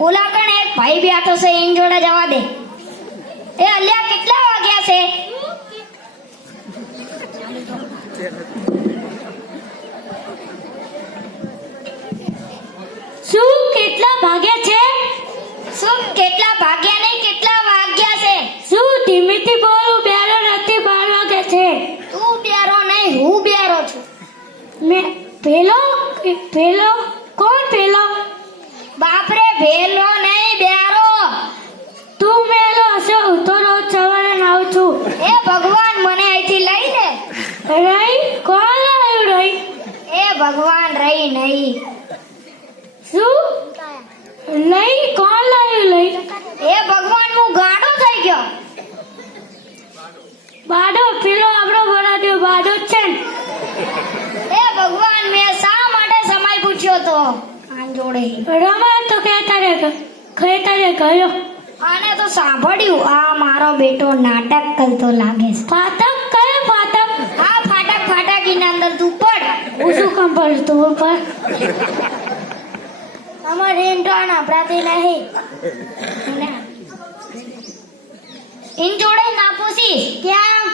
બેઠો છે, એની જોડે જવા દે. એ અલ્યા કેટલા વાગ્યા છે? શું કેટલા ભાગ્યા છે? શું કેટલા ભાગ્યા નહીં, કેટલા વાગ્યા છે? શું ધીમેથી બોલું બેરો નથી, બાર વાગે છે. તું બેરો નહીં, હું બેરો છું. મેં પેલો? પેલો? કોણ? રહી કોણ આવ્યું રહી એ ભગવાન રહી નહીં શું? લઈ કોણ લાવ્યું લઈ? એ ભગવાન હું ગાડો થઈ ગયો. બાડો પેલો આપણો ભરાડ્યો બાડો જ છે એ ભગવાન મેં શા માટે સમય પૂછ્યો તો? આન જોડે. રમણ તો કહેતા રે કહેતા રે ગયો આને તો સાંભળ્યું. આ મારો બેટો નાટક કરતો લાગે છે. પડતું ઉપર અમારે ઇન્ટર્ન આપણાથી નહીં. ઇન જોડે ના પૂછી ક્યાં?